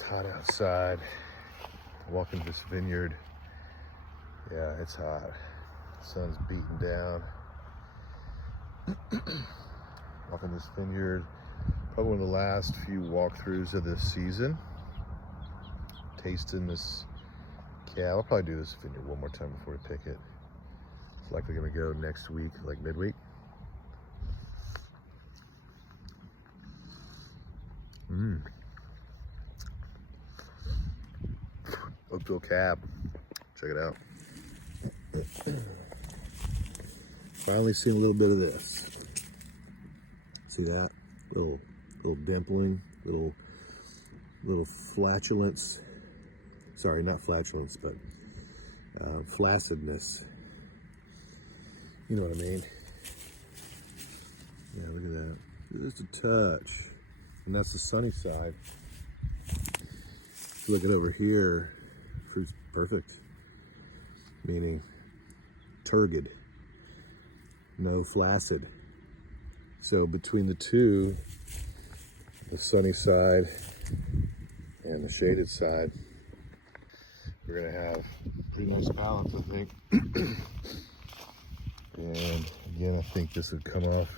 It's hot outside. Walking this vineyard. Yeah, it's hot. Sun's beating down. Walking this vineyard. Probably one of the last few walkthroughs of this season. Tasting this cab. I'll probably do this vineyard one more time before we pick it. It's likely gonna go next week, like midweek. Oakville cab. Check it out. Finally seen a little bit of this. See that? Little dimpling, little flatulence. Sorry, not flatulence, but flaccidness. You know what I mean? Yeah, look at that. Just a touch. And that's the sunny side. If you look at over here, fruit's perfect. Meaning turgid. No flaccid. So between the two, the sunny side and the shaded side, we're gonna have pretty nice balance, I think. And again, I think this would come off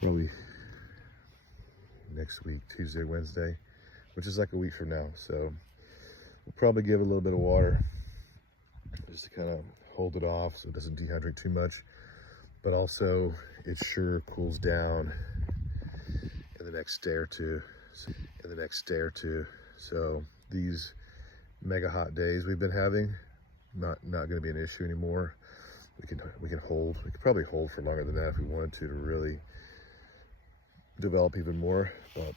probably next week, Tuesday, Wednesday, which is like a week from now. So we'll probably give it a little bit of water just to kind of hold it off so it doesn't dehydrate too much. But also it sure cools down in the next day or two. So these mega hot days we've been having, not going to be an issue anymore. We can hold. We could probably hold for longer than that if we wanted to really develop even more. But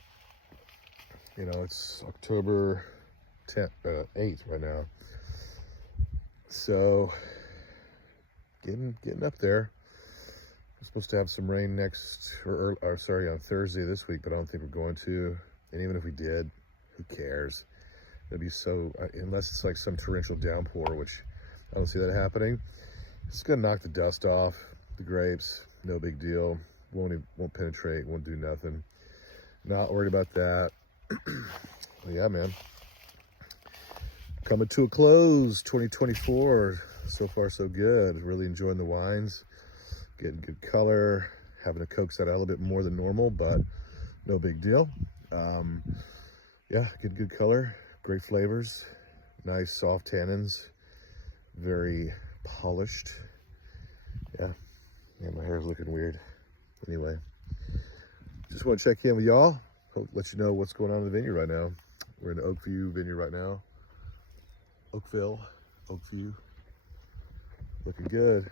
you know, it's October 8th right now. So getting up there. We're supposed to have some rain on Thursday this week, but I don't think we're going to. And even if we did, who cares? It'd be so, unless it's like some torrential downpour, which I don't see that happening. It's gonna knock the dust off the grapes, no big deal. Won't penetrate, won't do nothing. Not worried about that. Well, yeah, man. Coming to a close, 2024. So far, so good. Really enjoying the wines. Getting good color. Having to coax that out a little bit more than normal, but no big deal. Yeah, getting good color. Great flavors. Nice soft tannins. Very polished. Yeah, my hair's looking weird. Anyway, just want to check in with y'all. Let you know what's going on in the vineyard right now. We're in the Oakview vineyard right now. Oakville, Oakview. Looking good.